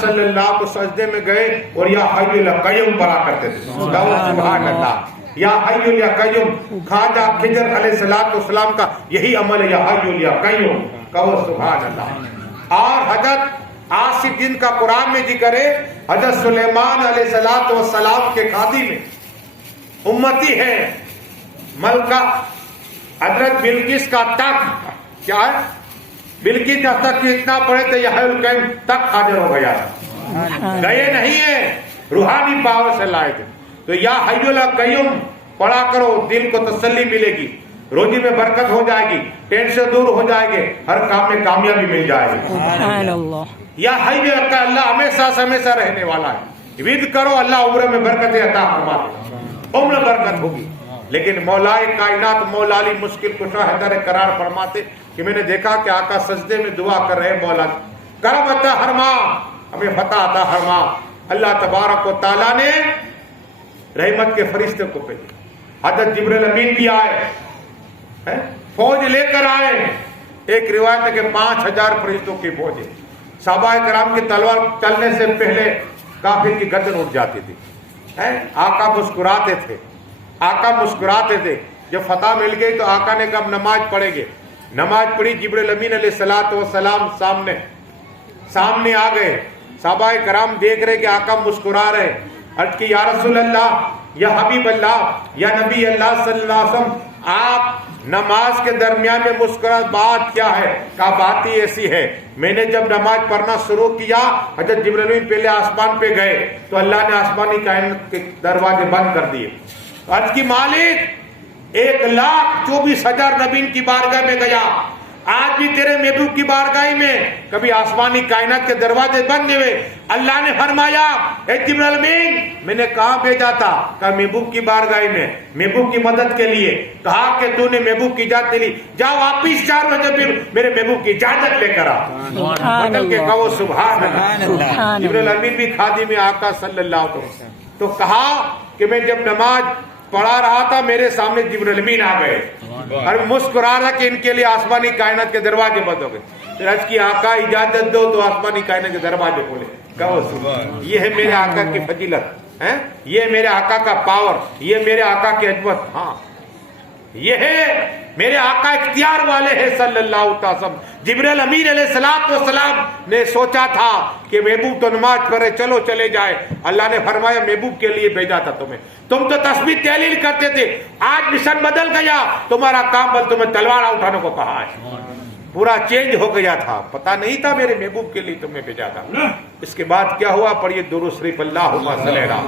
صلی اللہ علیہ وسلم سجدے میں گئے اور یا حی یا قیوم پڑھا کرتے تھے. سبحان اللہ. یا حی یا قیوم. خواجہ خضر علیہ السلام کا یہی عمل ہے, یا حی یا قیوم. کہو سبحان اللہ. اور حضرت آصف جن کا قرآن میں ذکر ہے, حضرت سلیمان علیہ السلام کے خادم میں امتی ہے. ملکہ حضرت بلقیس کا تخت کیا ہے, بلقیس کا تخت اتنا پڑے تو یہ القیم تک حاضر ہو گیا تھا. گئے نہیں ہے, روحانی پاور سے لائے تھے. تو یا حی یا قیوم پڑھا کرو, دل کو تسلی ملے گی, روزی میں برکت ہو جائے گی, ٹینشن دور ہو جائے گی, ہر کام میں کامیابی مل جائے گی. سبحان اللہ. یا حی یا قیوم, اللہ ہمیشہ سے ہمیشہ رہنے والا ہے. ود کرو, اللہ عمر میں برکت عطا فرما دے, عمر برکت ہوگی. لیکن مولائے کائنات مولا علی مشکل کشا حیدر قرار فرماتے کہ میں نے دیکھا کہ آقا سجدے میں دعا کر رہے, مولا کرم عطا فرما, ہمیں فتح عطا فرما. اللہ تبارک و تعالیٰ نے رحمت کے فرشتے کو بھیجا. حضرت جبرائیل امین بھی آئے, فوج لے کر آئے. ایک روایت ہے کہ 5000 فرشتوں کی فوج ہے. صحابہ کرام کی تلوار چلنے سے پہلے کافر کی گردن اٹھ جاتی تھی. آقا مسکراتے تھے, آقا مسکراتے تھے. جب فتح مل گئی تو آقا نے کہا نماز پڑھیں گے. نماز پڑھی, جبرائیل امین علیہ السلام سامنے آ گئے. صحابہ کرام دیکھ رہے کہ آقا مسکرا رہے. عرض کی یا رسول اللہ, یا حبیب اللہ, یا نبی اللہ صلی اللہ علیہ وسلم, آپ نماز کے درمیان میں مسکرا, بات کیا ہے؟ کہا بات ہی ایسی ہے, میں نے جب نماز پڑھنا شروع کیا, حضرت جبرائیل امین پہلے آسمان پہ گئے تو اللہ نے آسمانی کائنات کے دروازے بند کر دیے. عرض کی مالک 1,24,000 نبی کی بارگاہ میں گیا, آج بھی تیرے محبوب کی بارگاہ میں کبھی آسمانی کائنات کے دروازے بند ہوئے. اللہ نے فرمایا اے جبرائیل امین, میں نے کہاں بھیجا تھا؟ کہا محبوب کی بارگاہ میں, محبوب کی مدد کے لیے. کہا کہ تو نے محبوب کی اجازت لی, جا واپس 4 بجے پھر میرے محبوب کی اجازت لے کر آ. بدل کے کہو سبحان اللہ. جبرائیل امین بھی خادم آقا صلی اللہ علیہ وسلم. تو کہا کہ میں جب نماز پڑھا رہا تھا میرے سامنے جبرائیل امین آ گئے اور مسکرا رہا کہ ان کے لیے آسمانی کائنات کے دروازے بند ہو گئے. عرض کی آقا اجازت دو تو آسمانی کائنات کے دروازے کھولے. کہو یہ ہے میرے آقا کی فضیلت, یہ میرے آقا کا پاور, یہ میرے آقا کی عظمت. ہاں یہ ہے میرے آقا اختیار والے ہیں صلی اللہ علیہ وسلم. جبرائیل امین علیہ السلام نے سوچا تھا کہ محبوب تو نماز پڑھے, چلو چلے جائے. اللہ نے فرمایا محبوب کے لیے بھیجا تھا تمہیں, تم تو تسبیح تحلیل کرتے تھے, آج مشن بدل گیا, تمہارا کام بل تمہیں تلوار اٹھانے کو کہا ہے. پورا چینج ہو گیا تھا, پتا نہیں تھا میرے محبوب کے لیے تمہیں بھیجا تھا. اس کے بعد کیا ہوا؟ پڑھیے درود شریف, اللہم صلی اللہ.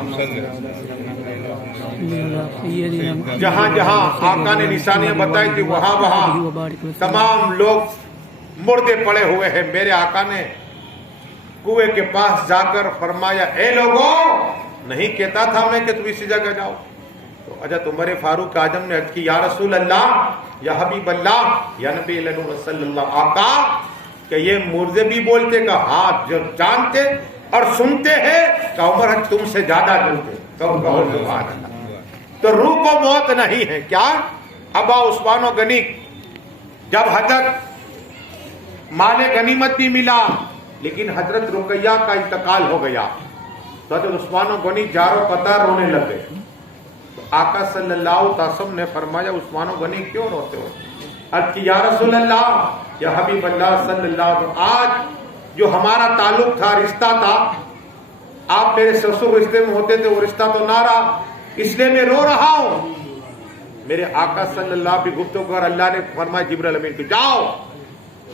جہاں جہاں آقا نے نشانیاں بتائی تھی وہاں تمام لوگ مردے پڑے ہوئے ہیں. میرے آقا نے کنویں کے پاس جا کر فرمایا اے لوگوں, نہیں کہتا تھا میں کہ تم اسی جگہ جاؤ. تو حضرت عمر فاروق اعظم نے عرض کی یا رسول اللہ, یا حبیب اللہ, یا نبی اللہ صلی اللہ. آقا کہ یہ مردے بھی بولتے کہ ہاں جو جانتے اور سنتے ہیں, کہ عمر تم سے زیادہ جانتے. کہو سبحان اللہ. تو روح کو موت نہیں ہے. کیا ابا عثمان و غنی جب حضرت مال غنیمت بھی ملا لیکن حضرت رقیہ کا انتقال ہو گیا تو حضرت عثمان و غنی جارو قطار رونے لگے. تو آقا صلی اللہ علیہ وسلم نے فرمایا عثمان و غنی کیوں روتے ہو؟ عرض کی یا رسول اللہ, یا حبیب اللہ صلی اللہ علیہ وسلم, آج جو ہمارا تعلق تھا, رشتہ تھا, آپ میرے سسر رشتے میں ہوتے تھے, وہ رشتہ تو نہ رہا, اس لیے میں رو رہا ہوں. میرے آقا صلی اللہ علیہ وسلم گفتگو کر اللہ نے فرمایا جبرائیل امین کو جاؤ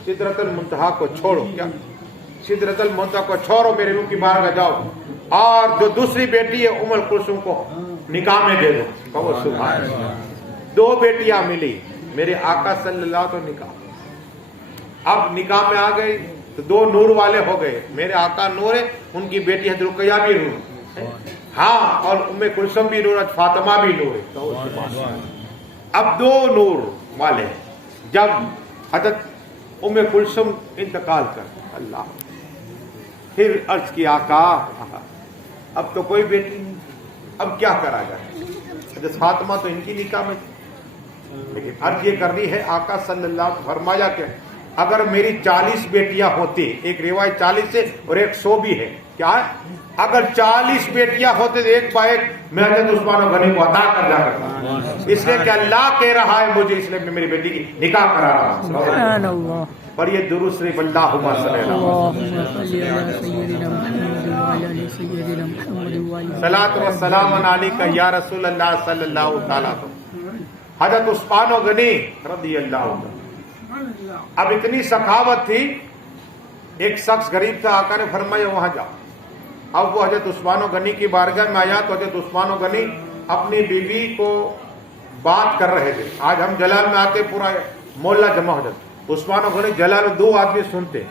سدرۃ المنتہا کو چھوڑو. کیا سدرۃ المنتہا کو چھوڑو, میرے روح کی بارگاہ جاؤ, اور جو دوسری بیٹی ہے ام کلثوم کو نکاح میں دے دو. کہو سبحان اللہ. 2 بیٹیاں ملی میرے آقا صلی اللہ علیہ وسلم. نکاح اب نکاح میں آ گئی تو 2 نور والے ہو گئے. میرے آقا نور ہے, ان کی بیٹی حضرت رقیہ بھی نور, ہاں, اور ام کلثوم بھی نور, فاطمہ بھی نور ہے. اب 2 نور والے. جب حضرت ام کلثوم انتقال کر اللہ, پھر عرض کی آقا اب تو کوئی بیٹی نہیں, اب کیا کرا جائے؟ حضرت فاطمہ تو ان کی نکاح میں, لیکن عرض یہ کر رہی ہے آقا صلی اللہ علیہ وسلم. فرمایا کہ اگر میری 40 بیٹیاں ہوتی، ایک روایت 40 سے اور ایک 100 بھی ہے، کیا ہے؟ اگر 40 بیٹیاں ہوتے تو ایک با ایک میں حضرت عثمان غنی کو عطا کر جا کرتا، اس لیے کہ اللہ کہہ رہا ہے مجھے، اس لیے میں میری بیٹی کی نکاح کرا رہا ہوں. سبحان اللہ. اور یہ درود شریف اللہم صلی اللہ اللهم صل على سيدنا محمد وعلى ال سيدنا محمد وعلى صلاۃ و سلام علیک یا رسول اللہ صلی اللہ تعالیٰ وسلم. حضرت عثمان غنی رضی اللہ عنہ، اب اتنی سخاوت تھی، ایک شخص غریب تھا، آقا نے فرمایا وہاں جاؤ. اب وہ حضرت عثمان غنی کی بارگاہ میں آیا تو حضرت عثمان غنی اپنی بیوی کو بات کر رہے تھے. آج ہم جلال میں آتے پورا محلہ جمع ہو جاتا، عثمان غنی جلال میں 2 آدمی سنتے،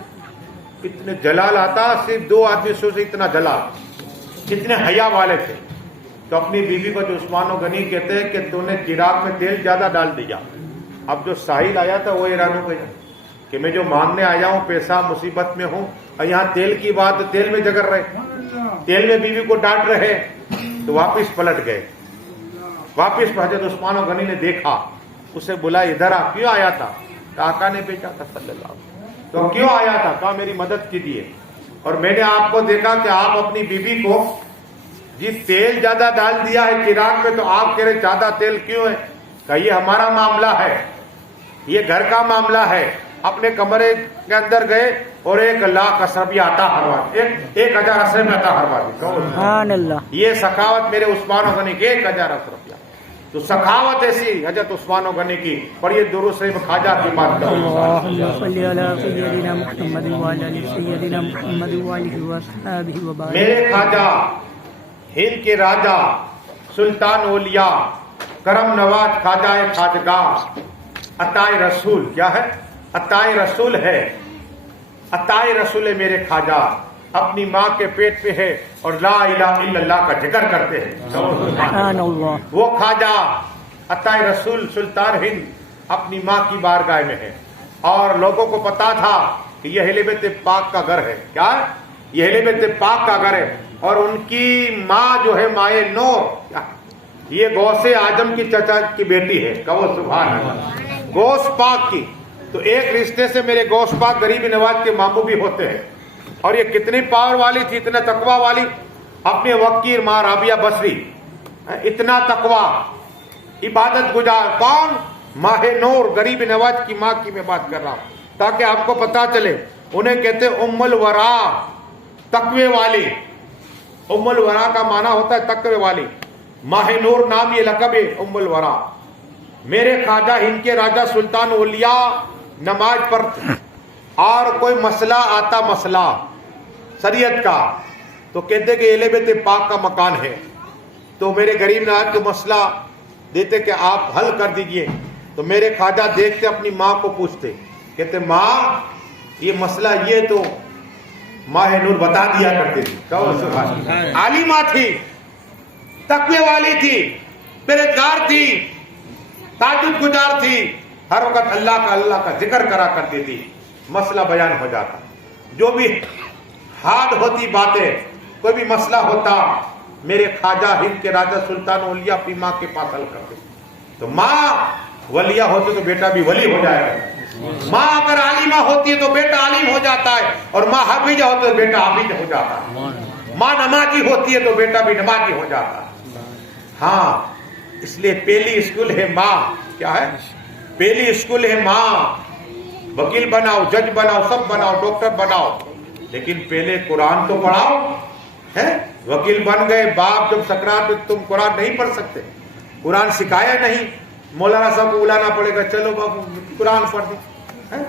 اتنے جلال آتا، صرف 2 آدمی سنتے، اتنا جلال، کتنے حیا والے تھے. تو اپنی بیوی کو جو عثمان غنی کہتے ہیں کہ تو نے چراغ میں تیل زیادہ ڈال دیا. اب جو ساحل آیا تھا وہ حیران ہو گیا کہ میں جو مانگنے آیا ہوں، پیسہ مصیبت میں ہوں، اور یہاں تیل کی بات، تیل میں جگر رہے، تیل میں بیوی کو ڈانٹ رہے. تو واپس پلٹ گئے. واپس حضرت عثمان غنی نے دیکھا، اسے بلا ادھر آ، کیوں آیا تھا؟ تو آقا نے بھیجا تھا صلی اللہ علیہ وسلم. تو کیوں آیا تھا؟ کہا میری مدد کیجیے، اور میں نے آپ کو دیکھا کہ آپ اپنی بیوی کو جی تیل زیادہ ڈال دیا ہے چراغ میں، تو آپ کہہ رہے زیادہ تیل کیوں ہے؟ کہ یہ ہمارا معاملہ ہے، یہ گھر کا معاملہ ہے. اپنے کمرے کے اندر گئے اور 1,00,000 اشرفیہ عطا فرما دی، 1,000 اشرفیہ عطا فرما دی. سبحان اللہ. یہ سخاوت میرے عثمان غنی کے 1,000 اشرفیہ. تو سخاوت ایسی حضرت عثمان غنی کی. اور یہ درود شریف خواجہ کی بات کرو. اللهم صل على سيدنا محمد وعلى ال سيدنا محمد وعلى واصحابه وبارك. میرے خواجہ ہند کے راجا سلطان اولیاء کرم نواز خواجہ خواجگاہ عطائے رسول، کیا ہے؟ عطائے رسول ہے، عطائے رسول ہے میرے خواجہ. اپنی ماں کے پیٹ پہ ہے اور لا الہ الا اللہ کا ذکر کرتے ہیں. سبحان اللہ. وہ خواجہ عطائے رسول سلطان ہند اپنی ماں کی بارگاہ میں ہے، اور لوگوں کو پتا تھا کہ یہ اہل بیت پاک کا گھر ہے. کیا ہے؟ یہ اہل بیت پاک کا گھر ہے. اور ان کی ماں جو ہے مائے نور، یہ غوث اعظم کی چچا کی بیٹی ہے. کہو سبحان اللہ. غوث پاک کی. تو ایک رشتے سے میرے غوث پاک غریب نواز کے ماموں بھی ہوتے ہیں. اور یہ کتنی پاور والی تھی، اتنا تقوی والی. اپنے وکیر ماں رابعہ بصری، اتنا تقوی، عبادت گزار. کون؟ ماہ نور غریب نواز کی ماں کی میں بات کر رہا ہوں، تاکہ آپ کو پتا چلے. انہیں کہتے ام الورا، تقوی والی. ام الورا کا معنی ہوتا ہے تقوی والی. ماہ نور نام یہ لقب ہے ام الورا. میرے خواجہ ہند کے راجا سلطان اولیاء نماز پڑھتے، اور کوئی مسئلہ آتا، مسئلہ شریعت کا، تو کہتے کہ اہل بیت پاک کا مکان ہے. تو میرے غریب نواز کو مسئلہ دیتے کہ آپ حل کر دیجئے. تو میرے خواجہ دیکھتے اپنی ماں کو پوچھتے، کہتے ماں یہ مسئلہ یہ، تو ماہ نور بتا دیا کرتے تھی. عالمہ تھی، تقوی والی تھی، پرہیزگار تھی، تہجد گزار تھی، ہر وقت اللہ کا ذکر کرا کرتی تھی. مسئلہ بیان ہو جاتا، جو بھی ہارڈ ہوتی باتیں، کوئی بھی مسئلہ ہوتا، میرے خواجہ ہند کے راجا سلطان اولیاء اپنی ماں کے پاس حل کرتے. تو ماں ولیہ ہوتی تو بیٹا بھی ولی ہو جائے گا. ماں اگر عالمہ ہوتی ہے تو بیٹا عالم ہو جاتا ہے، اور ماں حافظہ ہوتی ہے تو بیٹا حافظ ہو جاتا ہے. ماں نمازی ہوتی ہے تو بیٹا بھی نمازی ہو جاتا ہے. ہاں، اس لیے پہلی اسکول ہے ماں. کیا ہے؟ پہلی اسکول ہے ماں. وکیل بناؤ، جج بناؤ، سب بناؤ، ڈاکٹر بناؤ، لیکن پہلے قرآن تو پڑھاؤ. ہے وکیل بن گئے، باپ جب سکرات میں تم قرآن نہیں پڑھ سکتے، قرآن سکھایا نہیں. مولانا صاحب کو بلانا پڑے گا، چلو بابو قرآن پڑھ دیں.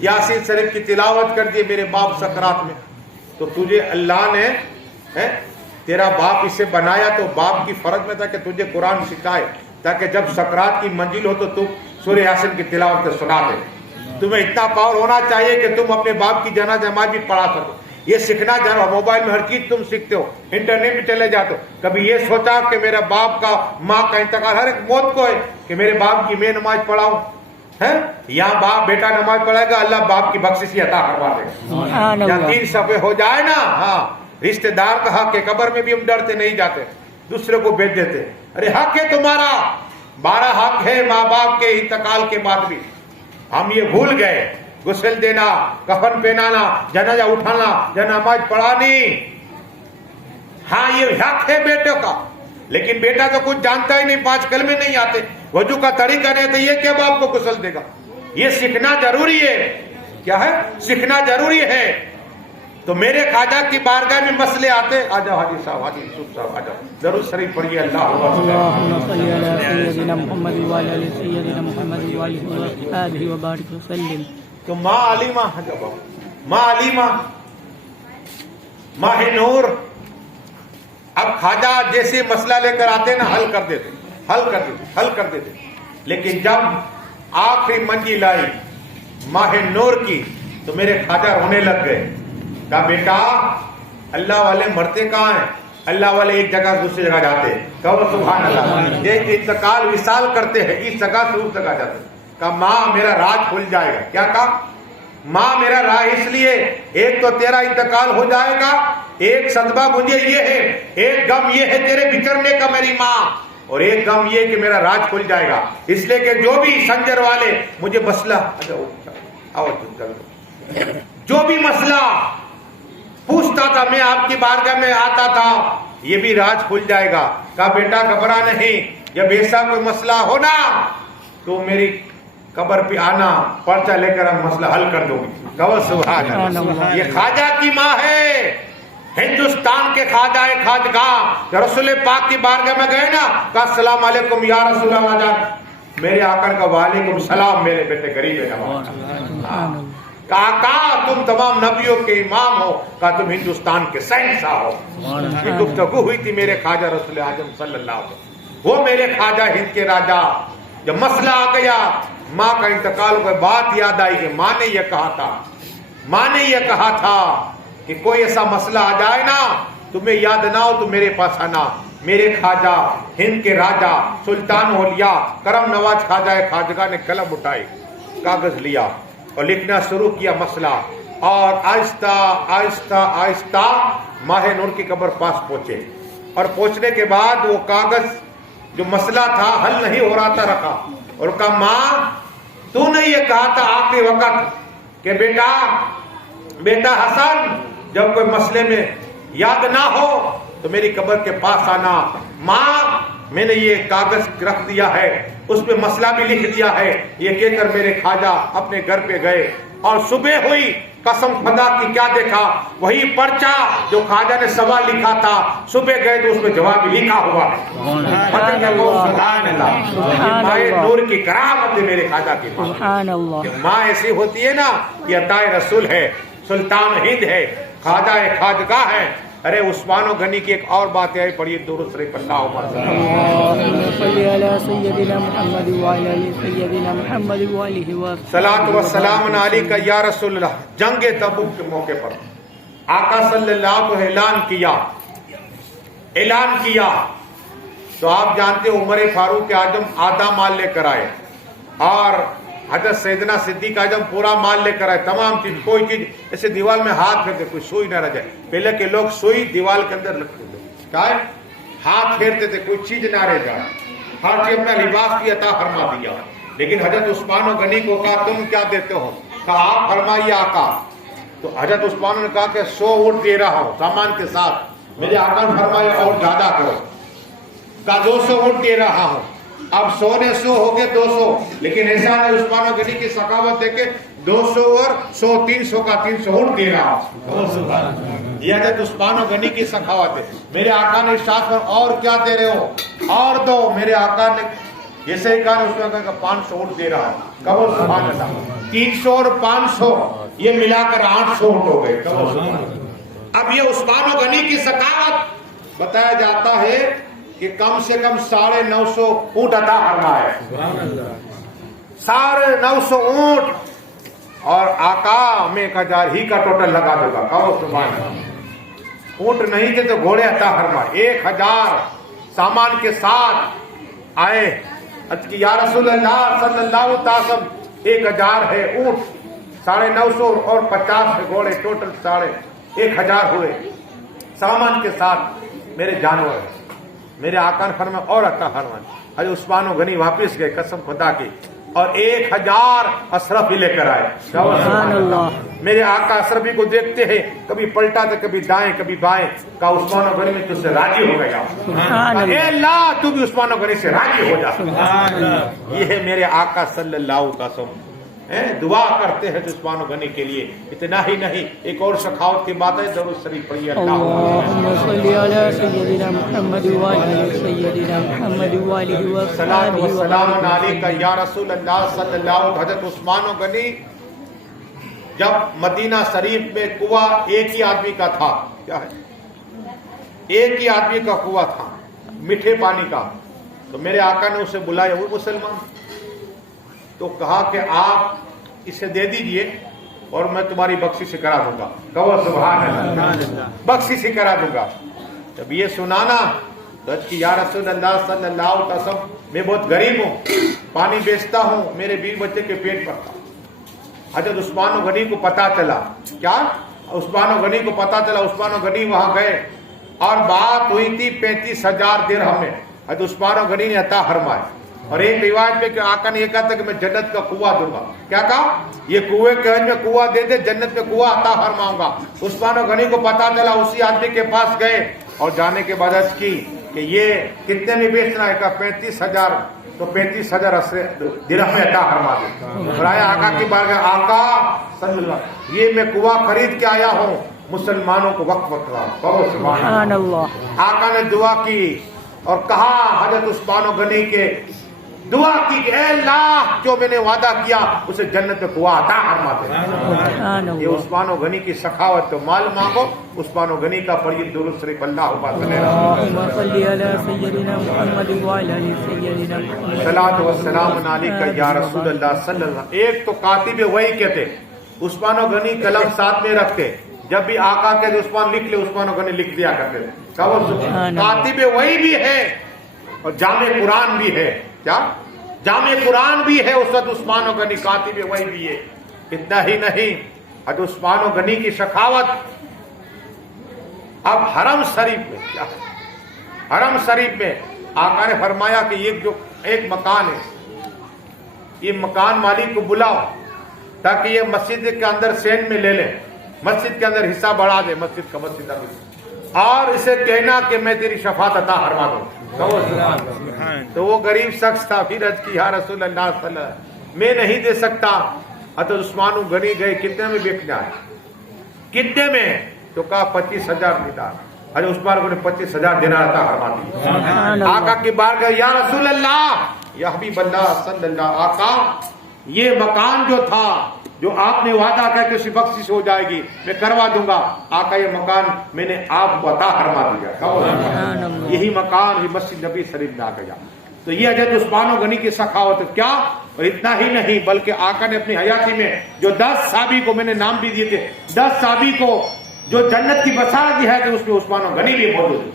یاسین شریف کی تلاوت کر دیے میرے باپ سکرات میں. تو تجھے اللہ نے تیرا باپ اسے بنایا تو باپ کی فرض میں تھا کہ تجھے قرآن سکھائے، تاکہ جب سکرات کی منزل ہو تو تم سورہ یاسین کی تلاوت سنا دے. تمہیں اتنا پاور ہونا چاہیے کہ تم اپنے باپ کی جنازہ نماز بھی پڑھا سکو. یہ سیکھنا جانا، موبائل میں ہر چیز تم سیکھتے ہو، انٹرنیٹ پہ چلے جاتے ہو. کبھی یہ سوچا کہ میرا باپ کا، ماں کا انتقال ہر ایک موت کو ہے کہ میرے باپ کی میں نماز پڑھاؤں. یہاں باپ بیٹا نماز پڑھائے گا، اللہ باپ کی بخشش عطا کروا دے گا. یا 3 صفحے ہو جائے نا. ہاں، رشتہ دار کا حق ہے. قبر میں بھی ہم ڈرتے نہیں جاتے، دوسرے کو بھیج دیتے. ارے حق ہے تمہارا، 12 حق ہے ماں باپ کے انتقال کے بعد بھی. ہم یہ بھول گئے. غسل دینا, کفن پہنانا, جنازہ اٹھانا, نماز پڑھانی. ہاں یہ حق ہے بیٹوں کا, لیکن بیٹا تو کچھ جانتا ہی نہیں, 5 کلمے نہیں آتے, وضو کا طریقہ نہیں, تو یہ کیا باپ کو غسل دے گا؟ یہ سیکھنا ضروری ہے. کیا ہے؟ سیکھنا ضروری ہے. تو میرے خواجہ کی بارگاہ میں مسئلے آتے. آ جاؤ حاجی صاحب, حاجی یوسف صاحب آ جاؤ, درود شریف پڑھیے. اللهم صل على سيدنا محمد وعلى ال سيدنا محمد وعلى آله وبارك وسلم. تو ماں علیمہ, ماں علیمہ, ماہ نور, اب خواجہ جیسے مسئلہ لے کر آتے نا, حل کر دیتے. لیکن جب آخری منزل آئی ماہ نور کی تو میرے خواجہ رونے لگ گئے. کہا بیٹا اللہ والے مرتے کہاں ہیں؟ اللہ والے ایک جگہ سے دوسری جگہ جاتے. کہو سبحان اللہ. یہ انتقال وصال کرتے ہیں, اس جگہ سے اس جگہ جاتے. کہا ماں میرا راج کھل جائے گا. کیا کہا؟ ماں میرا راج اس لیے, ایک تو تیرا انتقال ہو جائے گا, ایک صدمہ مجھے یہ ہے, ایک غم یہ ہے تیرے بچھڑنے کا میری ماں, اور ایک غم یہ کہ میرا راج کھل جائے گا. اس لیے کہ جو بھی سنجر والے مجھے مسئلہ جو بھی مسئلہ پوچھتا تھا, میں آپ کی بارگاہ میں آتا تھا, یہ بھی راج کھل جائے گا. کہا بیٹا گھبرا نہیں, جب ایسا کوئی مسئلہ ہونا تو میری قبر پہ آنا, پرچہ لے کر ہم مسئلہ حل کر دوں گی. کہو سبحان اللہ. یہ خواجہ کی ماں ہے, ہندوستان کے خواجہ خواجگاہ. رسول پاک کی بارگاہ میں گئے نا, کہا السلام علیکم یا رسول اللہ جان. میرے آقا کا وعلیکم السلام, میرے بیٹے غریب ہے. کہا تم تمام نبیوں کے امام ہو, کہا تم ہندوستان کے شہنشاہ ہو. یہ گفتگو ہوئی تھی میرے خواجہ رسول اعظم صلی اللہ علیہ وسلم, وہ میرے خواجہ ہند کے راجا. جب مسئلہ آ گیا, ماں کا انتقال ہو گیا, بات یاد آئی کہ ماں نے یہ کہا تھا کہ کوئی ایسا مسئلہ آ جائے نا, تمہیں یاد نہ ہو تو میرے پاس آنا. میرے خواجہ ہند کے راجا سلطان اولیاء کرم نواز خواجہ خواجگاہ نے قلم اٹھائی, کاغذ لیا اور لکھنا شروع کیا مسئلہ, اور آہستہ آہستہ آہستہ ماہ نور کی قبر پاس پہنچے. اور پہنچنے کے بعد وہ کاغذ جو مسئلہ تھا حل نہیں ہو رہا تھا رکھا, اور کہا ماں تو نے یہ کہا تھا آخری وقت کہ بیٹا حسن جب کوئی مسئلے میں یاد نہ ہو تو میری قبر کے پاس آنا. ماں میں نے یہ کاغذ رکھ دیا ہے, اس پہ مسئلہ بھی لکھ دیا ہے. یہ کہہ کر میرے خواجہ اپنے گھر پہ گئے, اور صبح ہوئی, قسم خدا کی کیا دیکھا, وہی پرچہ جو خواجہ نے سوال لکھا تھا, صبح گئے تو اس میں جواب بھی لکھا ہوا ہے. سبحان اللہ. ماں نور کی کرامت ہے میرے خواجہ کی ماں. ماں ایسی ہوتی ہے نا, یہ عطا رسول ہے, سلطان ہند ہے, خواجہ خواجگاہ ہے. ارے عثمان و غنی کی ایک اور بات ہے, پڑھیے درود شریف پر. صلاۃ و سلام علیک یا رسول اللہ. جنگ تبوک کے موقع پر آقا صلی اللہ علیہ وسلم اعلان کیا تو آپ جانتے عمر فاروق اعظم آدھا مال لے کر آئے, اور حضرت سیدنا صدیق اعظم پورا مال لے کر آئے. تمام چیز, کوئی چیز ایسے دیوار میں ہاتھ پھیرتے کوئی سوئی نہ رہ جائے. پہلے کے لوگ سوئی دیوار کے اندر رکھتے تھے, کیا ہے, ہاتھ پھیرتے تھے کوئی چیز نہ رہ جائے. ہر چیز اپنا لباس کی عطا فرما دیا. لیکن حضرت عثمان و غنی کو کہا تم کیا دیتے ہو؟ کہا آپ فرمائیے آقا. تو حضرت عثمان نے کہا کہ 100 اونٹ دے رہا ہوں سامان کے ساتھ. میرے آقا نے فرمایا اور زیادہ کرو. کہا 200 اونٹ دے رہا ہوں. اب 100 نے 100 ہو گئے 200. لیکن ایسا ہے عثمان و غنی کی سخاوت دیکھے 200 اور 100 300 کا 300 اونٹ دے رہا ہوں. یہ حضرت عثمان و غنی کی سخاوت ہے. میرے آقا نے ارشاد فرمایا اور کیا دے رہے ہو, اور دو. میرے آقا نے جیسے ہی کہا اس نے کہا 500 اونٹ دے رہا ہے. کہو سبحان اللہ. 300 اور 500 یہ ملا کر 800 اونٹ ہو گئے. کہو سبحان اللہ. اب یہ عثمان و غنی کی سخاوت بتایا جاتا ہے کہ کم سے کم 950 اونٹ عطا فرمایا ہے. 950 اونٹ, اور آقا میں 1000 ہی کا ٹوٹل لگا دے گا. کہو سبحان اللہ. اونٹ نہیں تھے تو گھوڑے عطا فرمائے. 1000 سامان کے ساتھ آئے. کہ یا رسول اللہ صلی اللہ علیہ وسلم 1000 ہے اونٹ, 950 اور 50 گھوڑے, ٹوٹل 1000 ہوئے سامان کے ساتھ میرے جانور. میرے آقا نے فرمایا اور عطا فرمائے. حضرت عثمان و غنی واپس گئے, قسم خدا کی اور 1000 اشرفی لے کر آئے. سبحان اللہ. میرے آقا اشرفی کو دیکھتے ہیں, کبھی پلٹا تو کبھی دائیں کبھی بائیں. کہا عثمان غنی میں تجھ سے راضی ہو گیا. سبحان اے اللہ. اللہ تو بھی عثمان غنی سے راضی ہو جا. سبحان اللہ. یہ ہے میرے آقا صلی اللہ علیہ وسلم. دعا کرتے ہیں عثمان غنی کے لیے. اتنا ہی نہیں, ایک اور سخاوت کی بات ہے, درود شریف پڑھیے. اللهم صل على سيدنا محمد وعلى سيدنا محمد وعلى صلاۃ و سلام وسلم. علیکہ یا رسول اللہ صلی اللہ علیہ وسلم. حضرت عثمان غنی جب مدینہ شریف میں کنواں ایک ہی آدمی کا تھا. کیا ہے؟ ایک ہی آدمی کا کنواں تھا میٹھے پانی کا. تو میرے آقا نے اسے بلایا, وہ مسلمان. تو کہا کہ آپ اسے دے دیجئے اور میں تمہاری بخشش سے کرا دوں گا. کہو سبحان اللہ. بخشش سے کرا دوں گا. جب یہ سنانا کہ یا رسول اللہ صلی اللہ علیہ وسلم میں بہت غریب ہوں, پانی بیچتا ہوں, میرے بیوی بچے کے پیٹ پر تھا. حضرت عثمان غنی کو پتا چلا. کیا عثمان غنی کو پتا چلا؟ عثمان غنی وہاں گئے اور بات ہوئی تھی 35,000 درہم میں. حضرت عثمان غنی نے عطا فرمائے. اور ایک روایت میں کہ آقا نے یہ کہا تھا کہ میں جنت کا کنواں دوں گا. کیا کہا؟ یہ کنویں کے میں کنواں دے دے, جنت میں کنواں عطا فرماؤں گا. عثمان غنی کو پتا چلا, اسی آدمی کے پاس گئے اور جانے کے بعد عرض کی کہ یہ کتنے میں بیچنا ہے؟ کہا 35,000. تو 35,000 درہم میں عطا فرما دے. اور آیا آقا کی بارگاہ, آقا صلی اللہ یہ میں کنواں خرید کے آیا ہوں, مسلمانوں کو وقف کرا. سبحان اللہ. آقا نے دعا کی اور کہا حضرت عثمان غنی کے دعا کی کہ اے اللہ جو میں نے وعدہ کیا اسے جنت میں کنواں عطا فرما دے. سبحان یہ اللہ. عثمان غنی کی سخاوت. تو مال مانگو عثمان غنی کا پڑھیے درود شریف. اللہم صلی اللهم صل على سيدنا محمد وعلى سيدنا محمد. صلاۃ و سلام علیکہ یا رسول اللہ صلی اللہ علیہ وسلم. ایک تو کاتب وحی کہتے, عثمان غنی قلم ساتھ میں رکھتے, جب بھی آقا کہتے عثمان لکھ لے, عثمان غنی لکھ دیا کرتے. کاتب وحی بھی ہے اور جامع قرآن بھی ہے. کیا جامع قرآن بھی ہے استاد عثمان غنی, کاتب وحی بھی ہے. اتنا ہی نہیں, حضرت عثمان غنی کی سخاوت. اب حرم شریف میں کیا, حرم شریف میں آقا نے فرمایا کہ یہ جو ایک مکان ہے, یہ مکان مالک کو بلاؤ تاکہ یہ مسجد کے اندر سین میں لے لیں, مسجد کے اندر حصہ بڑھا دے, مسجد کا مسجد ابھی, اور اسے کہنا کہ میں تیری شفاعت عطا فرما دوں. تو وہ غریب شخص تھا, پھر عرض کی یا رسول اللہ صلی اللہ علیہ وسلم میں نہیں دے سکتا. حضرت عثمان غنی گئے, کتنے میں بیچنا ہے, کتنے میں؟ تو کہا 25,000 دینار. حضرت عثمان غنی 25,000 دینار عطا فرما دی. آقا کی بارگاہ یا رسول اللہ یا حبیب اللہ صلی اللہ, آقا یہ مکان جو تھا جو آپ نے وعدہ کیا کہ اس کی بخشش ہو جائے گی میں کروا دوں گا. آقا یہ مکان میں نے آپ کو عطا فرما دیا. یہی مکان ہی مسجد نبی شریف میں آ گیا. تو یہ حضرت عثمان غنی کی سخاوت. کیا اور اتنا ہی نہیں بلکہ آقا نے اپنی حیاتی میں جو 10 صحابی کو میں نے نام بھی دیے تھے, 10 صحابی کو جو جنت کی بشارت دی ہے کہ اس میں عثمان غنی بھی موجود ہے.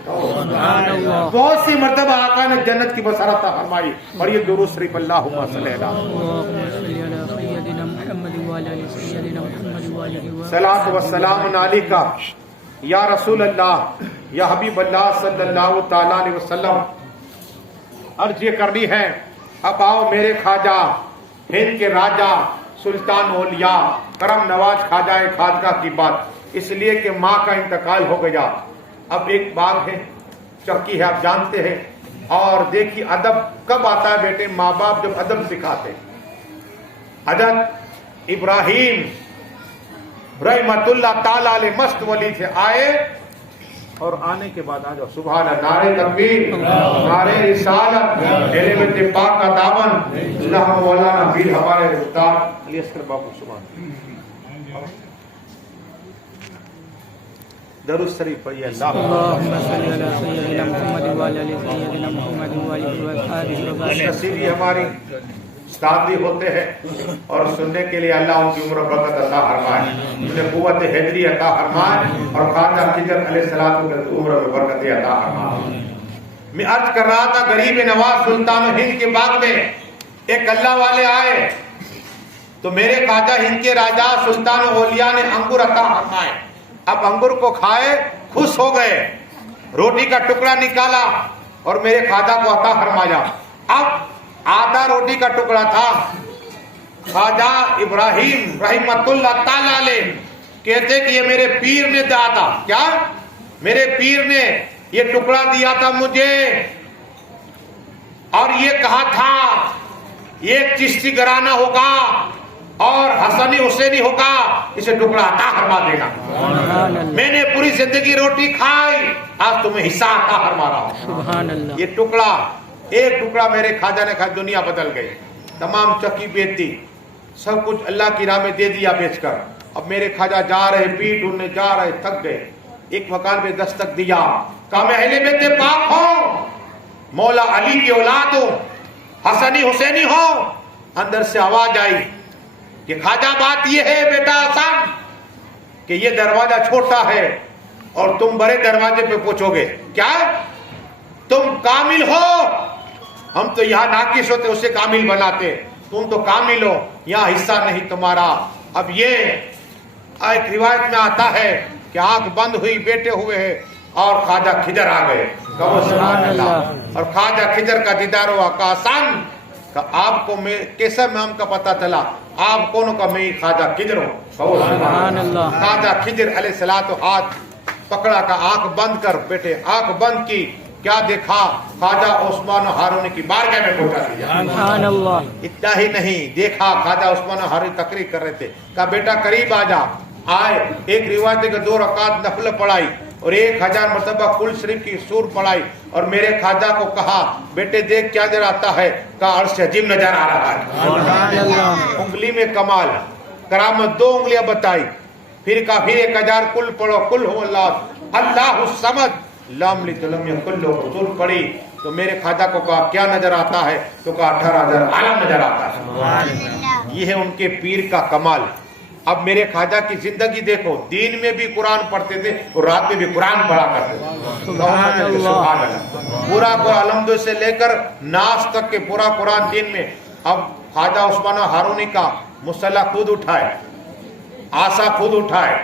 بہت سی مرتبہ آقا نے جنت کی بشارت فرمائی. اور یہ درود شریف اللہم صلی اللہ صلاۃ و سلام علیکہ یا رسول اللہ یا حبیب اللہ صلی اللہ تعالی علیہ وسلم. عرض یہ کرنی ہے, اب آؤ میرے خواجہ ہند کے راجہ سلطان اولیاء کرم نواز خواجہ خواجہ کی بات, اس لیے کہ ماں کا انتقال ہو گیا. اب ایک باغ ہے, چکی ہے, آپ جانتے ہیں. اور دیکھیے ادب کب آتا ہے بیٹے, ماں باپ جب ادب سکھاتے. حضرت ابراہیم رحمت اللہ تعالی علیہ مست ولی تھے, آئے اور آنے کے بعد آ جاؤ سبحان اللہ, نعرہ تکبیر, نعرہ رسالت, میرے بیٹے پاک کا دامن. اللہ مولانا پیر ہمارے استاد علی اصغر باپو سبحان اللہ. درود شریف پڑھیے. اللهم صل على سيدنا محمد وعلى سيدنا محمد وعلى آله نصیبی ہماری استاد بھی ہوتے ہیں اور سننے کے لیے اللہ ان کی عمر برکت عطا فرمائے, انہیں قوت حیدری عطا فرمائے اور خواجہ خضر علیہ السلام کی عمر میں برکت عطا فرمائے. میں عرض کر رہا تھا غریب نواز سلطان ہند کے باغ میں ایک اللہ والے آئے تو میرے خواجہ ہند کے راجہ سلطان اولیاء نے انگور عطا فرمائے. اب انگور کو کھائے, خوش ہو گئے, روٹی کا ٹکڑا نکالا اور میرے خواجہ کو عطا فرمایا. اب آدھا روٹی کا ٹکڑا تھا, خواجہ ابراہیم رحمت اللہ تعالی علیہ کہتے کہ یہ میرے پیر نے دیا تھا. کیا؟ میرے پیر نے یہ ٹکڑا دیا تھا مجھے اور یہ کہا تھا یہ چشتی گھرانہ ہوگا اور حسنی حسینی ہوگا, اسے ٹکڑا عطا فرما دینا. میں نے پوری زندگی روٹی کھائی, آج تمہیں حصہ عطا فرما رہا ہوں. سبحان اللہ. یہ ٹکڑا, ایک ٹکڑا میرے خواجہ نے کھایا, دنیا بدل گئی. تمام چکی بیچ دی, سب کچھ اللہ کی راہ میں دے دیا بیچ کر. اب میرے خواجہ جا رہے, پیٹ ڈھونڈنے جا رہے, تھک گئے. ایک مکان پہ دستک دیا, کہا میں اہل بیت پاک ہوں, مولا علی کی اولاد ہوں, حسنی حسینی ہوں. اندر سے آواز آئی کہ خواجہ بات یہ ہے بیٹا حسن کہ یہ دروازہ چھوٹا ہے اور تم بڑے دروازے پہ پہنچو گے. کیا تم کامل ہو؟ ہم تو یہاں ناقص ہوتے اسے کامل بناتے, تم تو کامل ہو, یہاں حصہ نہیں تمہارا. اب یہ ایک روایت میں آتا ہے کہ آنکھ بند ہوئی, بیٹھے ہوئے ہیں اور خواجہ کھجر آ گئے. کہو سبحان اللہ. اور خواجہ کھجر کا دیدار ہوا. کہا حسن کہ آپ کو کیسا نام کا پتہ چلا, آپ کون کا میں خواجہ کھجر ہوں. کہو سبحان اللہ. خواجہ کھجر علیہ الصلوۃ ہاتھ پکڑا کا آنکھ بند کر بیٹھے, آنکھ بند کی, کیا دیکھا؟ خواجہ عثمان ہارون کی بارگاہ میں پہنچا دیا. سبحان اللہ. اتنا ہی نہیں, دیکھا خواجہ عثمان ہارون تقریر کر رہے تھے, کہا بیٹا قریب آ جا. آئے, ایک روایت ہے کہ 2 رکعت نفل پڑھائی اور 1000 مرتبہ کل شریف کی سور پڑھائی, اور میرے خواجہ کو کہا بیٹے دیکھ کیا نظر آتا ہے؟ کہا عرش عظیم نظر آ رہا ہے. سبحان اللہ. انگلی میں کمال, کرامت, 2 انگلیاں بتائی. پھر کہا پھر 1000 کل پڑھو, کل ہو اللہ اللہ الصمد لم یلد ولم یکن لہ کفوا احد پڑھی. تو میرے خواجہ کو کہا کیا نظر آتا ہے؟ تو کہا 18000 عالم نظر آتا ہے. یہ ہے ان کے پیر کا کمال. اب میرے خواجہ کی زندگی دیکھو, دین میں بھی قرآن پڑھتے تھے اور رات میں بھی قرآن پڑھا کرتے تھے. سبحان اللہ. پورا الحمد سے لے کر ناس تک کے پورا قرآن دین میں. اب خواجہ عثمان ہارونی کا مصلح خود اٹھائے, آسا خود اٹھائے,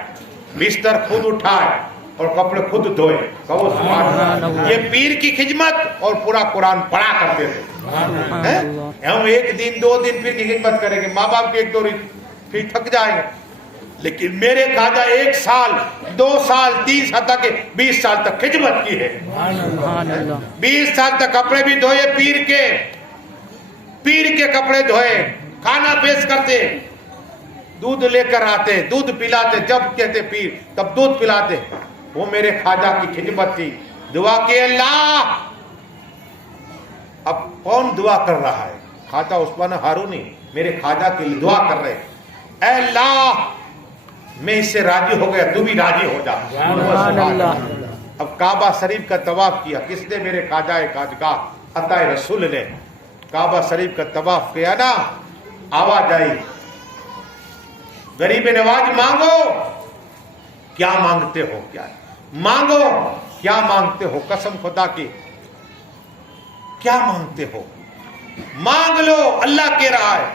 بستر خود اٹھائے اور کپڑے خود دھوئے. کہو سبحان اللہ. یہ پیر کی خدمت اور پورا قرآن پڑھا کرتے تھے. ہم ایک دن 2 دن پیر کی خدمت کریں گے, ماں باپ کی ایک 2 پھر تھک جائیں گے, لیکن میرے خواجہ 1 سال 2 سال 3 سال تک 20 سال تک خدمت کی ہے. 20 سال تک کپڑے بھی دھوئے, پیر کے کپڑے دھوئے, کھانا پیش کرتے, دودھ لے کر آتے, دودھ پلاتے, جب کہتے پیر تب دودھ پلاتے. وہ میرے خواجہ کی خدمت تھی. دعا کہ اللہ, اب کون دعا کر رہا ہے؟ خواجہ عثمان ہارونی میرے خواجہ کے لیے دعا کر رہے, اے اللہ میں اس سے راضی ہو گیا, تو بھی راضی ہو جا. اب کعبہ شریف کا طواف کیا. کس نے؟ میرے خواجہ خواجگاہ عطا رسول نے کعبہ شریف کا طواف کیا نا. آواز آئی, غریب نواز مانگو. کیا مانگتے ہو؟ کیا مانگو, کیا مانگتے ہو؟ قسم خدا کی کیا مانگتے ہو؟ مانگ لو, اللہ کہہ رہا ہے.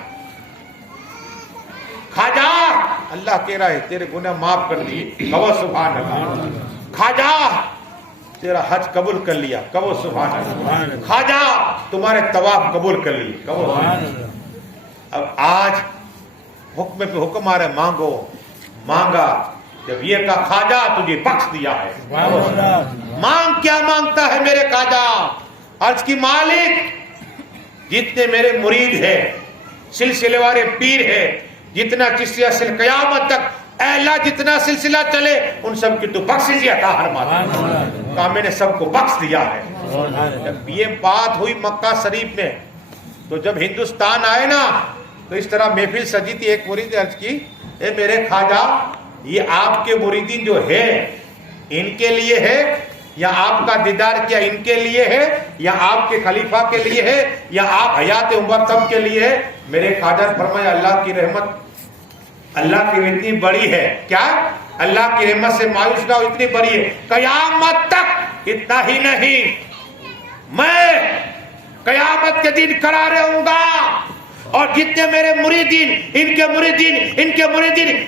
خواجہ اللہ کہہ رہا ہے تیرے گناہ معاف کر دیے. کہو سبحان اللہ. خواجہ تیرا حج قبول کر لیا. کہو سبحان اللہ. خواجہ تمہارے طواف قبول کر لیے. کہو سبحان اللہ. اب آج حکم پہ حکم آ رہا ہے, مانگو. مانگا, جب یہ کہا خواجہ تجھے بخش دیا ہے. مانگ. کیا مانگتا ہے میرے خواجہ؟ عرض کی مالک جتنے میرے مرید ہیں, سلسلے والے پیر ہیں, جتنا چشتیہ سے قیامت تک, اے اللہ جتنا سلسلہ چلے ان سب کی تو بخشش عطا فرما. کہا میں نے سب کو بخش دیا ہے. جب یہ بات ہوئی مکہ شریف میں, تو جب ہندوستان آئے نا تو اس طرح محفل سجی تھی. ایک مرید عرض کی, اے میرے خواجہ یہ آپ کے مریدین جو ہے ان کے لیے ہے یا آپ کا دیدار کیا ان کے لیے ہے یا آپ کے خلیفہ کے لیے ہے یا آپ حیات عمر سب کے لیے ہے؟ میرے خواجہ نے فرمایا اللہ کی رحمت اللہ کی اتنی بڑی ہے. کیا اللہ کی رحمت سے مایوس نہ ہو, اتنی بڑی ہے قیامت تک. اتنا ہی نہیں, میں قیامت کے دن کھڑا رہوں گا اور جتنے میرے مریدین ان کے مریدین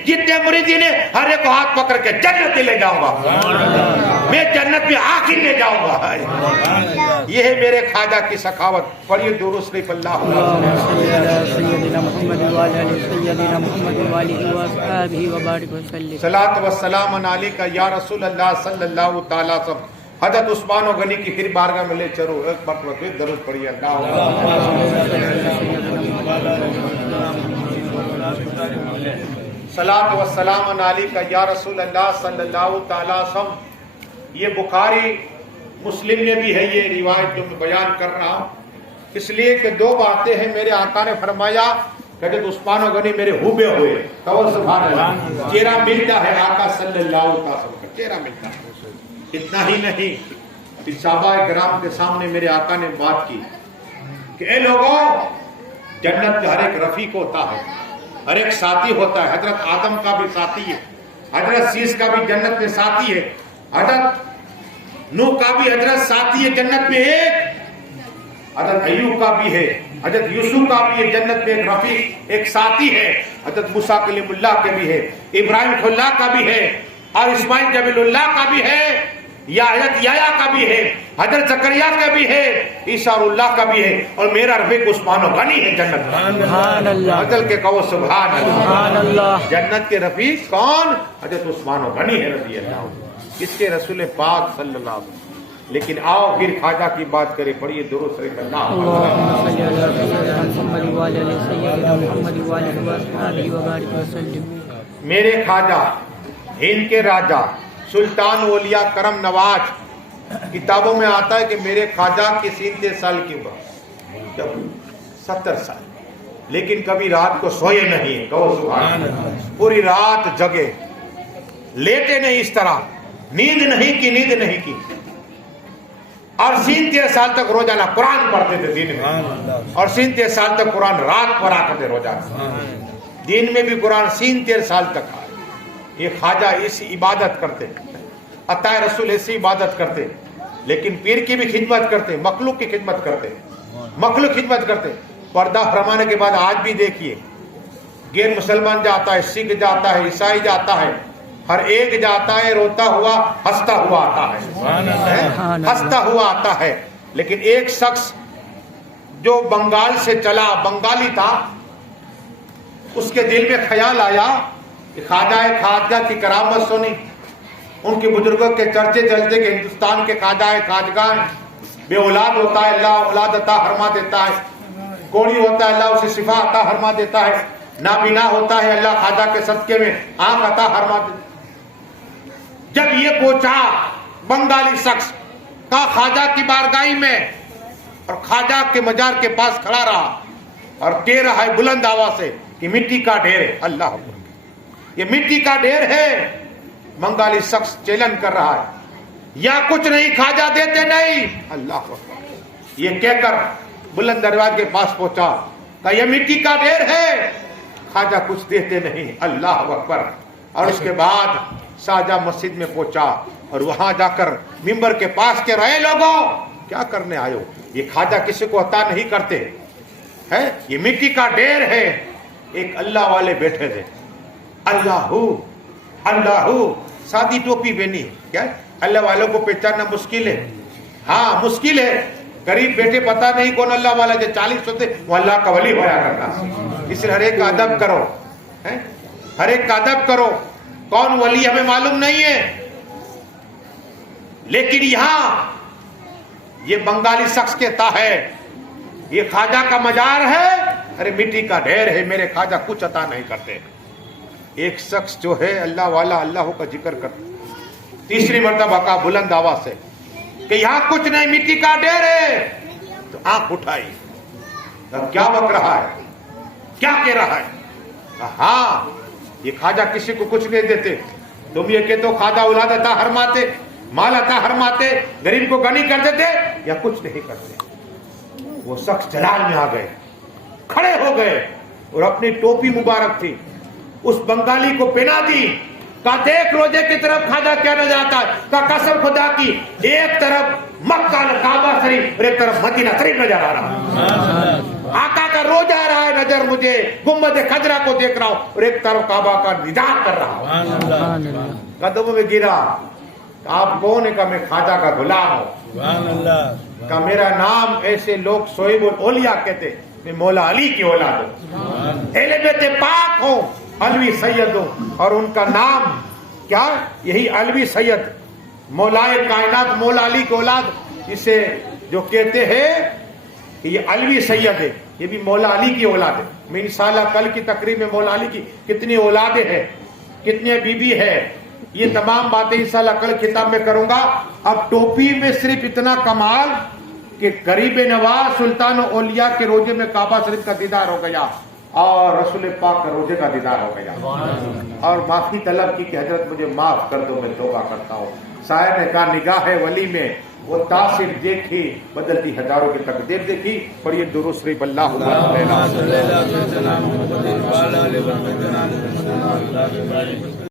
جتنے مریدین ہیں ہر ایک کو ہاتھ پکڑ کے جنت لے جاؤں گا، میں جنت میں آخر لے جاؤں گا۔ یہ ہے میرے خواجہ کی سخاوت۔ پڑھیے درود شریف اللہ سیدنا محمد وعلی آل سیدنا محمد وعلی واصحابہ وبارک وسلم۔ صلاۃ والسلام علیک یا رسول اللہ صلی اللہ تعالی وسلم۔ حضرت عثمان و غنی کی پھر بارگاہ میں لے چلو، ایک مرتبہ پھر درود پڑھیے صلاۃ والسلام علیک یا رسول اللہ صلی اللہ تعالی وسلم۔ یہ بخاری مسلم میں بھی ہے یہ روایت جو میں بیان کر رہا ہوں، اس لیے کہ دو باتیں ہیں۔ میرے آقا نے فرمایا کہ حضرت عثمان و غنی میرے ہوبے ہوئے، تو سبحان اللہ، چہرہ ملتا ہے آقا صلی اللہ علیہ وسلم کا چہرہ ملتا ہے۔ اتنا ہی نہیں، صحابہ کرام کے سامنے میرے آقا نے بات کی کہ اے لوگوں، جنت کا ہر ایک رفیق ہوتا ہے، ہر ایک ساتھی ہوتا ہے۔ حضرت آدم کا بھی ساتھی ہے، حضرت شیش کا بھی جنت میں ساتھی ہے، حضرت نوح کا بھی حضرت ساتھی ہے جنت میں ایک، حضرت ایوب کا بھی ہے، حضرت یوسف کا بھی ہے جنت میں ایک رفیق، ایک ساتھی ہے، حضرت موسیٰ کلیم اللہ کے بھی ہے، ابراہیم خلیل اللہ کا بھی ہے، اور اسماعیل جلیل اللہ کا بھی ہے، یا حضرت یحییٰ کا بھی ہے، حضرت زکریا کا بھی ہے، عیسیٰ اللہ کا بھی ہے، اور میرا رفیق عثمان و غنی ہے جنت میں۔ سبحان اللہ، بدل کے کہو سبحان سبحان اللہ۔ جنت کے رفیق کون؟ حضرت عثمان و غنی ہے رضی اللہ عنہ، اس کے رسول پاک صلی اللہ علیہ وسلم۔ لیکن آؤ پھر خواجہ کی بات کریں، پڑھیے درود شریف اللہ اللهم صل على سيدنا محمد وعلى آل سيدنا محمد وعلى واصحابہ وبارک وسلم۔ میرے خواجہ ہند کے راجہ سلطان اولیاء کرم نواز، کتابوں میں آتا ہے کہ میرے خواجہ کی 37 سال کی عمر، جب 70 سال، لیکن کبھی رات کو سوئے نہیں، کہو سبحان اللہ، پوری رات جگے، لیٹے نہیں، اس طرح نیند نہیں کی، اور 37 سال تک روزانہ قرآن پڑھتے تھے دن میں، اور 37 سال تک قرآن رات پڑھا کرتے روزانہ، دن میں بھی قرآن 37 سال تک۔ یہ خواجہ ایسی عبادت کرتے، عطا رسول ایسی عبادت کرتے، لیکن پیر کی بھی خدمت کرتے، مخلوق کی خدمت کرتے۔ پردہ فرمانے کے بعد آج بھی دیکھیے، غیر مسلمان جاتا ہے، سکھ جاتا ہے، عیسائی جاتا ہے، ہر ایک جاتا ہے، روتا ہوا ہنستا ہوا آتا ہے، لیکن ایک شخص جو بنگال سے چلا، بنگالی تھا، اس کے دل میں خیال آیا کہ خواجہ کی کرامت سنی، ان کے بزرگوں کے چرچے چلتے کہ ہندوستان کے خواجگاہ بے اولاد ہوتا ہے، اللہ اولاد عطا فرما دیتا ہے، کوڑی ہوتا ہے، اللہ اسے شفا عطا فرما دیتا ہے، نابینا ہوتا ہے، اللہ خواجہ کے صدقے میں آنکھ عطا فرما دیتا ہے۔ جب یہ پہنچا بنگالی شخص کا خواجہ کی بارگاہ میں، اور خواجہ کے مزار کے پاس کھڑا رہا اور کہہ رہا ہے بلند آواز سے کہ مٹی کا ڈھیر ہے، اللہ اکبر، یہ مٹی کا ڈھیر ہے۔ بنگالی شخص چیلنج کر رہا ہے، یا کچھ نہیں خواجہ دیتے نہیں، اللہ اکبر، یہ کہہ کر بلند دروازے کے پاس پہنچا، کہا یہ مٹی کا ڈھیر ہے، خواجہ کچھ دیتے نہیں، اللہ اکبر۔ اور اس کے بعد شاہجہاں مسجد میں پہنچا، اور وہاں جا کر ممبر کے پاس کے رہے لوگوں کیا کرنے آئے ہو، یہ خواجہ کسی کو عطا نہیں کرتے ہے، یہ مٹی کا ڈھیر ہے۔ ایک اللہ والے بیٹھے تھے، اللہ سادی ٹوپی پہنی، کیا اللہ والوں کو پہچاننا مشکل ہے، ہاں مشکل ہے، قریب بیٹھے پتا نہیں کون اللہ والا، جو 40 ہوتے وہ اللہ کا ولی ہوا کرتا، اس لیے ہر ایک کا ادب کرو، ہر ایک کا ادب کرو، کون ولی ہمیں معلوم نہیں ہے، لیکن یہاں یہ بنگالی شخص کہتا ہے یہ خواجہ کا مزار ہے، ارے مٹی کا ڈھیر ہے، میرے خواجہ کچھ عطا نہیں کرتے۔ ایک شخص جو ہے اللہ والا، اللہ کا ذکر کرتا، تیسری مرتبہ کہا بلند آواز سے کہ یہاں کچھ نہیں، مٹی کا ڈھیر ہے، تو آنکھ اٹھائی، کیا بک رہا ہے، کیا کہہ رہا ہے، ہاں یہ خواجہ کسی کو کچھ نہیں دیتے، تم یہ کہ تو خواجہ اولاد عطا فرماتے، مال عطا فرماتے، غریب کو غنی کر دیتے، یا کچھ نہیں کرتے۔ وہ شخص جلال میں آ گئے، کھڑے ہو گئے، اور اپنی ٹوپی مبارک تھی اس بنگالی کو پہنا دی، کہا دیکھ روزے کی طرف خواجہ کیا نظر آتا ہے، کہا قسم خدا کی ایک طرف مکہ کعبہ شریف اور ایک طرف مدینہ شریف نظر آ رہا، آقا کا روزہ آ رہا ہے نظر مجھے گنبد خضرا کو دیکھ رہا ہوں اور ایک طرف کعبہ کا دیدار کر رہا ہوں. سبحان اللہ. قدموں میں گرا. آپ کون ہے؟ کہ میں خواجہ کا غلام ہوں. کہ میرا نام ایسے لوگ شعیب الاولیاء کہتے، میں مولا علی کی اولاد ہوں، اہل بیت پاک ہوں، علوی سید ہوں. اور ان کا نام کیا؟ یہی علوی سید، مولائے کائنات، مولا علی کی اولاد. اسے جو کہتے ہیں کہ یہ علوی سید ہے، یہ بھی مولا علی کی اولاد ہے. میں انشاءاللہ کل کی تقریب میں مولا علی کی کتنی اولادیں ہیں، کتنے بیوی ہے، یہ تمام باتیں انشاءاللہ کل کتاب میں کروں گا. اب ٹوپی میں صرف اتنا کمال کہ غریب نواز سلطان اولیاء کے روزے میں کعبہ شریف کا دیدار ہو گیا اور رسول پاک کا روزے کا دیدار ہو گیا. اور معافی طلب کی کہ حضرت مجھے معاف کر دو، میں توبہ کرتا ہوں. شاعر نے کہا نگاہ ولی میں وہ تاثر دیکھی، بدلتی ہزاروں کی تقدیر دیکھی. پڑھیے درود شریف. اللہ